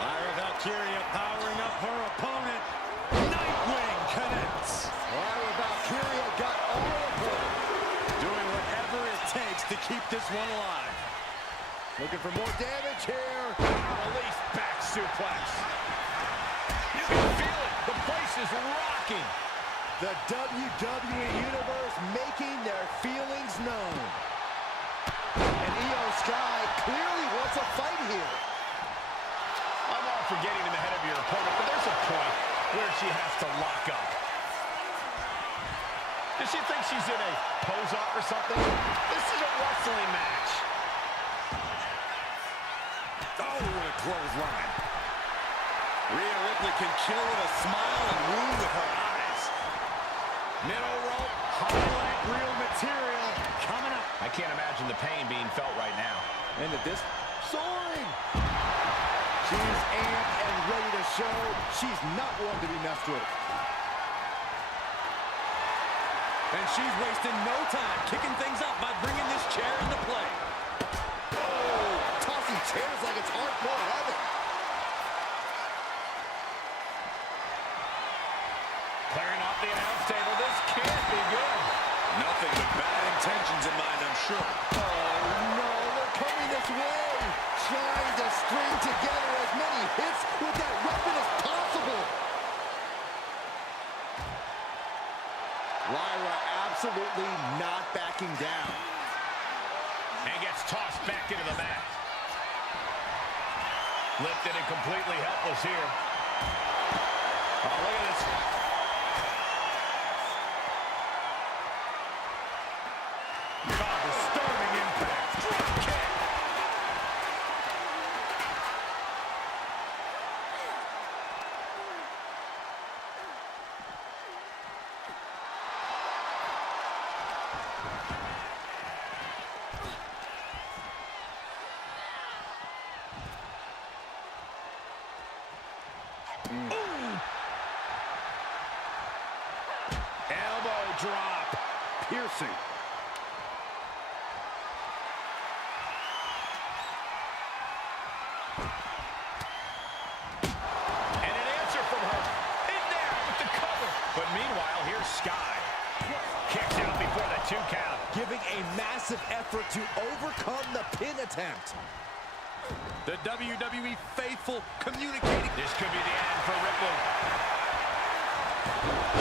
Lyra Valkyria powering up her opponent. Nightwing connects. Lyra Valkyria got all of her. Doing whatever it takes to keep this one alive. Looking for more damage here. Release back suplex. You can feel it. The place is rocking. The WWE Universe making their feelings known. And Io Sky clearly wants a fight here. I'm all for getting in the head of your opponent, but there's a point where she has to lock up. Does she think she's in a pose-off or something? This is a wrestling match. Oh, what a clothesline. Rhea Ripley can kill with a smile and woo with her eyes. Middle rope, highlight reel material coming up. I can't imagine the pain being felt right now. And the disc soaring. She's amped and ready to show she's not one to be messed with. And she's wasting no time kicking things up by bringing this chair into play. Oh, tossing chairs like it's hardcore heaven. Clearing off the announce table. This can't be good. Nothing but bad intentions in mind, I'm sure. Oh, no, they're coming this way. Trying to string together as many hits with that weapon as possible. Lyra absolutely not backing down. And gets tossed back into the mat. Lifted and completely helpless here. Oh, look at this. Oh, disturbing impact. Drop kick. Elbow drop. Piercing. And an answer from her. In there with the cover. But meanwhile, here's Sky. Kicks out before the 2 count. Giving a massive effort to overcome the pin attempt. The WWE faithful communicating. This could be the end for Ripley.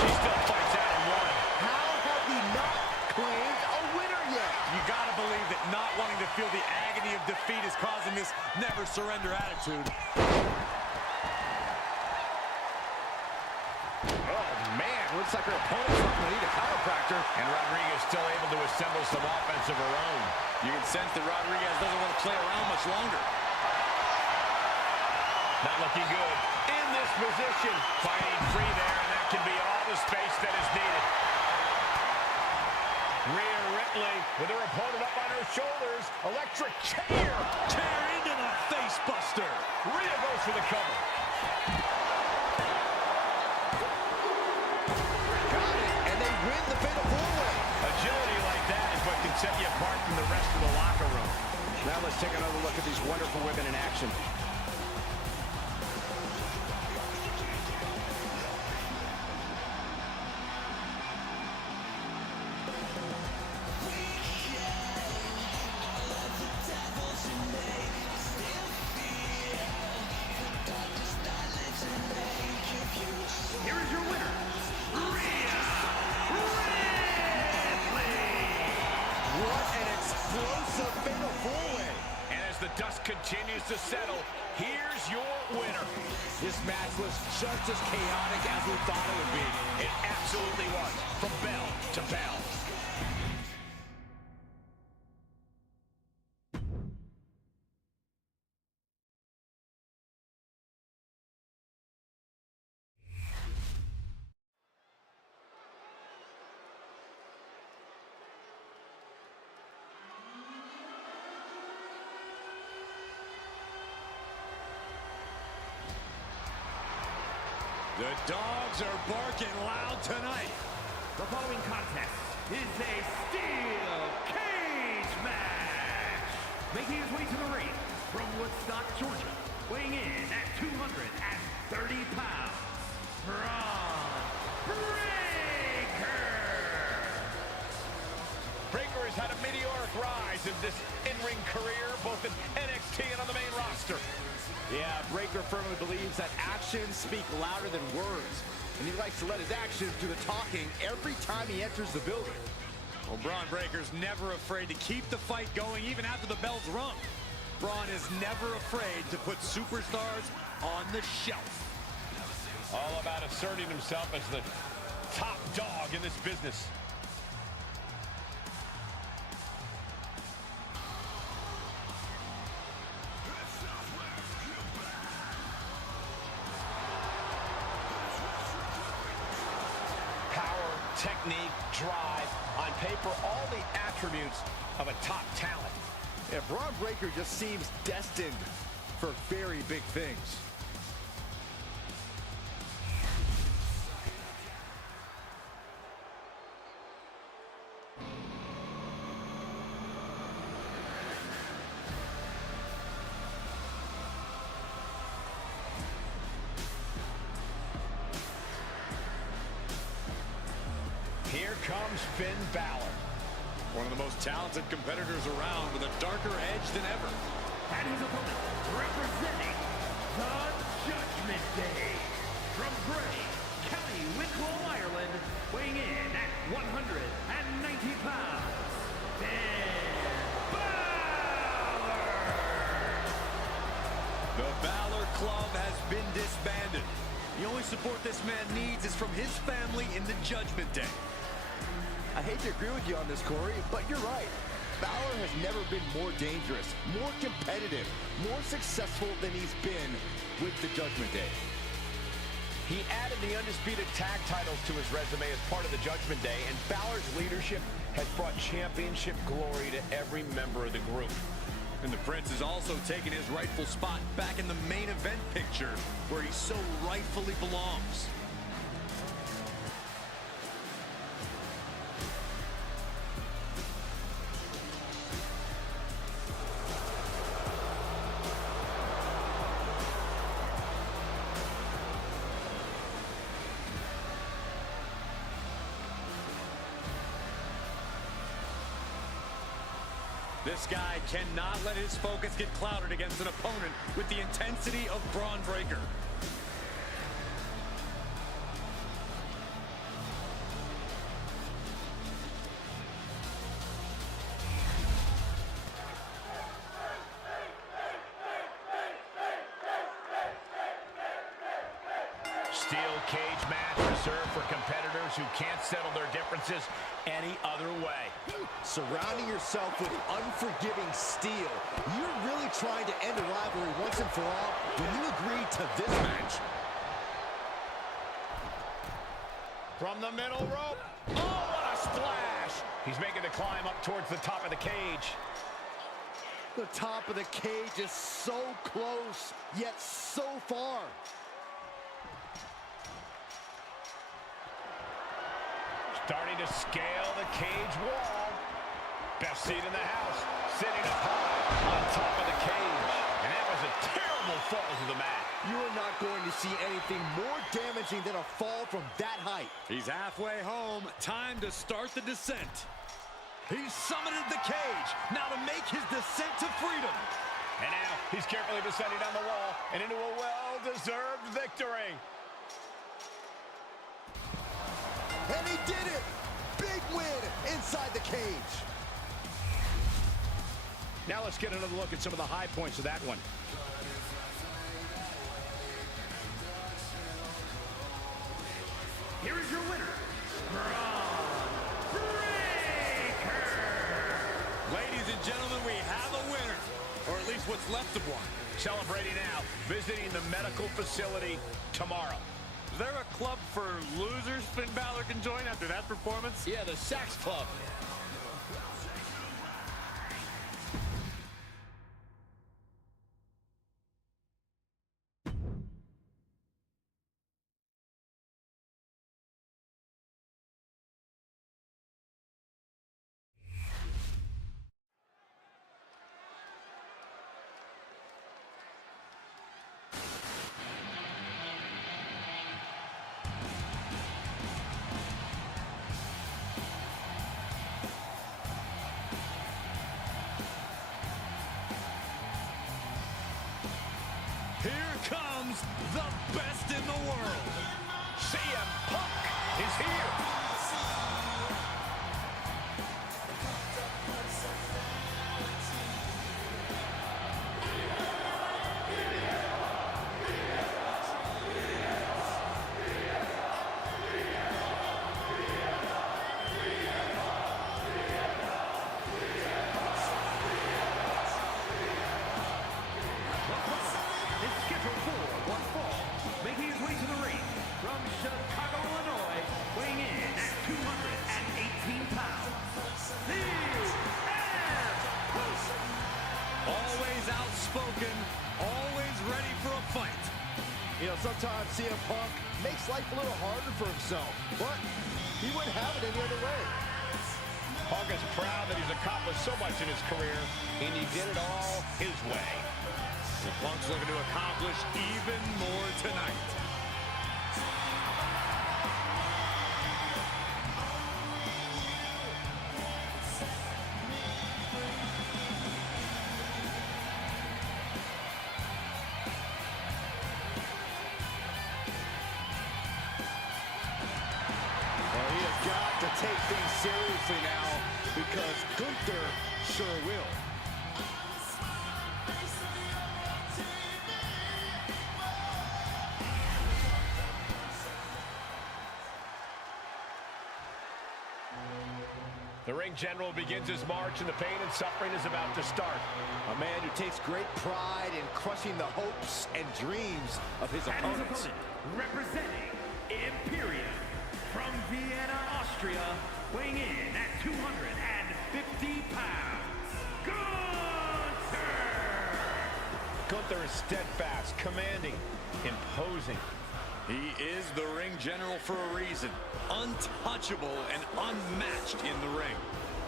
She still fights out in one. How have we not claimed a winner yet? You gotta believe that not wanting to feel the agony of defeat is causing this never surrender attitude. Oh, man. Looks like her opponent's not going to need a chiropractor. And Rodriguez still able to assemble some offense of her own. You can sense that Rodriguez doesn't want to play around much longer. Not looking good. In this position. Fighting free there, and that can be all the space that is needed. Rhea Ripley with her opponent up on her shoulders. Electric chair. Tear into the face buster. Rhea goes for the cover. Got it, and they win the fatal four-way. Agility like that is what can set you apart from the rest of the locker room. Now let's take another look at these wonderful women in action. Here is your winner, Rhea Ripley. What an explosive fatal four-way. And as the dust continues to settle, here's your winner. This match was just as chaotic as we thought it would be. It absolutely was, from bell to bell. The dogs are barking loud tonight. The following contest is a steel cage match. Making his way to the ring from Woodstock, Georgia, weighing in at 230 pounds, Braun Breaker. Breaker has had a meteoric rise in this in-ring career, both in NXT and on the main roster. Yeah, Breaker firmly believes that actions speak louder than words, and he likes to let his actions do the talking every time he enters the building. Well, Braun Breaker's never afraid to keep the fight going even after the bell's rung. Braun is never afraid to put superstars on the shelf. All about asserting himself as the top dog in this business. Technique, drive, on paper, all the attributes of a top talent. Yeah, Braun Breaker just seems destined for very big things. Here comes Finn Balor. One of the most talented competitors around with a darker edge than ever. And his opponent, representing the Judgment Day, from Bray, County Wicklow, Ireland, weighing in at 190 pounds, Finn Balor. The Balor been disbanded. The only support this man needs is from his family in the Judgment Day. I hate to agree with you on this, Corey, but you're right. Balor has never been more dangerous, more competitive, more successful than he's been with the Judgment Day. He added the undisputed tag titles to his resume as part of the Judgment Day, and Balor's leadership has brought championship glory to every member of the group. And the Prince has also taken his rightful spot back in the main event picture, where he so rightfully belongs. This guy cannot let his focus get clouded against an opponent with the intensity of Braun Breaker. Steel cage match reserved for competitors who can't settle their differences any other way. Surrounding yourself with unforgiving steel, you're really trying to end a rivalry once and for all when you agree to this match. From the middle rope. Oh, what a splash! He's making the climb up towards the top of the cage. The top of the cage is so close, yet so far. Starting to scale the cage wall. Best seat in the house. Sitting up high on top of the cage. And that was a terrible fall to the mat. You are not going to see anything more damaging than a fall from that height. He's halfway home. Time to start the descent. He's summited the cage. Now to make his descent to freedom. And now he's carefully descending down the wall and into a well-deserved victory. And he did it! Big win inside the cage. Now let's get another look at some of the high points of that one. Here is your winner, Braun Breaker. Ladies and gentlemen, we have a winner. Or at least what's left of one. Celebrating now, visiting the medical facility tomorrow. Is there a club for losers Finn Balor can join after that performance? Yeah, the Sax Club. Here comes the best in the world. CM Punk is here. Is scheduled for one fall, making his way to the ring from Chicago, Illinois, weighing in at 218 pounds. Always outspoken, always ready for a fight. You know, sometimes CM Punk makes life a little harder for himself, but he wouldn't have it any other way. Punk is proud that he's accomplished so much in his career, and he did it all his way. And Punk's looking to accomplish even more tonight. Well, he has got to take things seriously now because Gunther sure will. The ring general begins his march, and the pain and suffering is about to start. A man who takes great pride in crushing the hopes and dreams of his And his opponents. opponent, representing Imperium from Vienna, Austria, weighing in at 250 pounds, Gunther! Gunther is steadfast, commanding, imposing. He is the ring general for a reason. Untouchable and unmatched in the ring.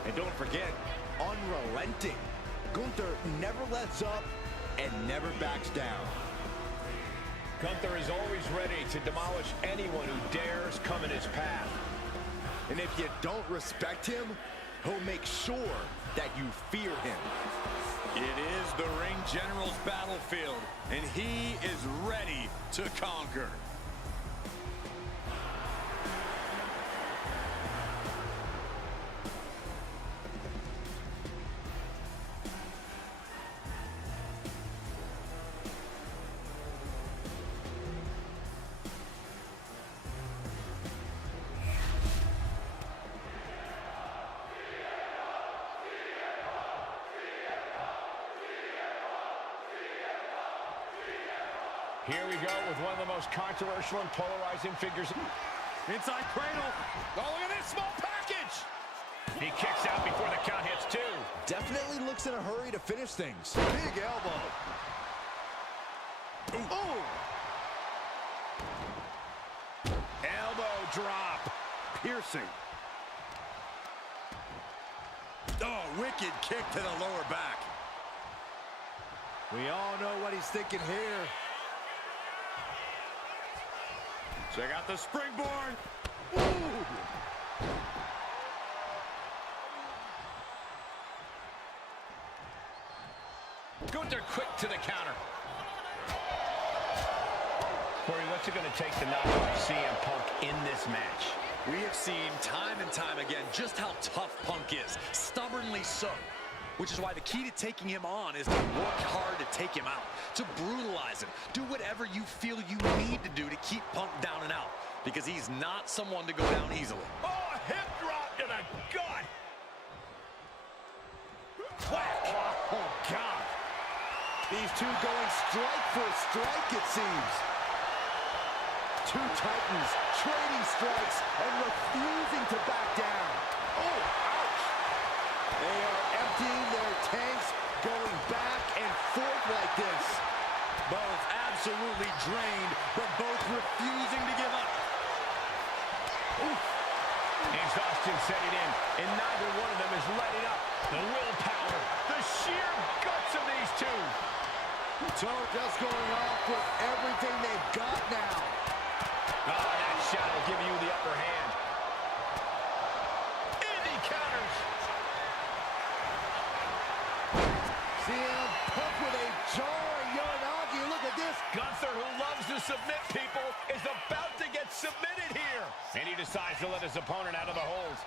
And don't forget, unrelenting. Gunther never lets up and never backs down. Gunther is always ready to demolish anyone who dares come in his path. And if you don't respect him, he'll make sure that you fear him. It is the ring general's battlefield, and he is ready to conquer. Here we go with one of the most controversial and polarizing figures. Inside cradle. Oh, look at this small package! He kicks out before the count hits two. Definitely looks in a hurry to finish things. Big elbow. Ooh. Elbow drop. Piercing. Oh, wicked kick to the lower back. We all know what he's thinking here. Check out the springboard. Ooh. Gunther quick to the counter. Corey, what's it going to take to knock off CM Punk in this match? We have seen time and time again just how tough Punk is. Stubbornly so. Which is why the key to taking him on is to work hard to take him out, to brutalize him. Do whatever you feel you need to do to keep Punk down and out, because he's not someone to go down easily. Oh, a hip drop to the gut. Whack. Oh, God. These two going strike for strike, it seems. Two titans trading strikes and refusing to back down. Oh, ouch. They are emptying their tanks, going back and forth like this. Both absolutely drained, but both refusing to give up. Oof. Exhaustion setting in, and neither one of them is letting up. The willpower, the sheer guts of these two. So just going off with everything they've got now. Oh, that shot will give you the upper hand. And he counters. CM Punk with a jarring Uranagi. Look at this. Gunther, who loves to submit people, is about to get submitted here. And he decides to let his opponent out of the hold.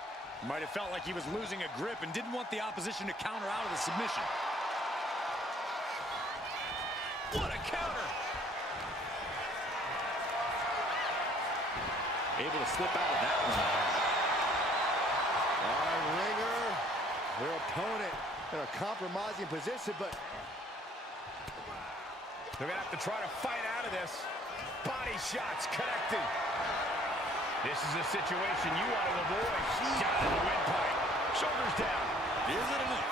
Might have felt like he was losing a grip and didn't want the opposition to counter out of the submission. What a counter! Able to slip out of that one. Our ringer, their opponent in a compromising position, but They're going to have to try to fight out of this. Body shots connecting. This is a situation you want to avoid. Down in the windpipe. Shoulders down. Is it enough?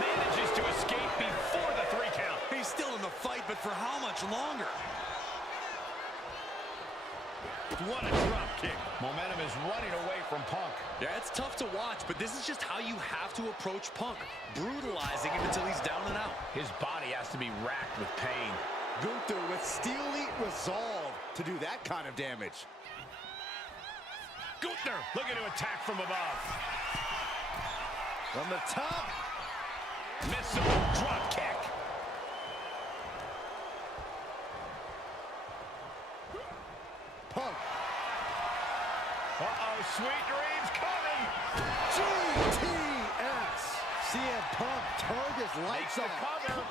Manages to escape before the 3 count. He's still in the fight, but for how much longer? What a drop kick. Momentum is running away from Punk. Yeah, it's tough to watch, but this is just how you have to approach Punk. Brutalizing him until he's down and out. His body has to be racked with pain. Gunther with steely resolve to do that kind of damage. Gunther looking to attack from above. From the top. Missile drop kick. Punk. Uh-oh, sweet dreams coming. GTS. CM Punk turned his Makes lights the off. cover.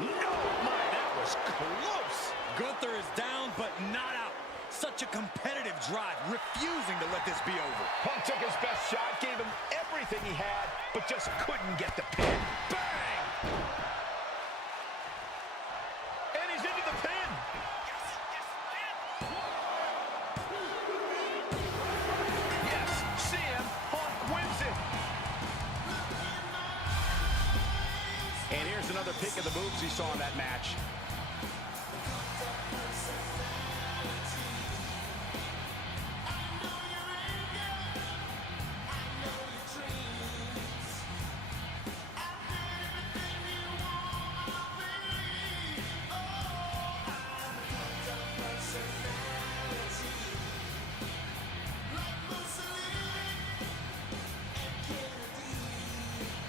No, my, that was close. Gunther is down, but not out. Such a competitive drive, refusing to let this be over. Punk took his best shot, gave him everything he had, but just couldn't get the pin. Bang! And he's into the pin. Yes, CM Punk wins it. And here's another peek of the moves he saw in that match.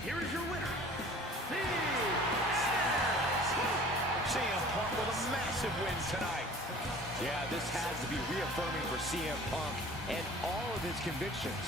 Here is your winner, CM Punk with a massive win tonight. Yeah, this has to be reaffirming for CM Punk and all of his convictions.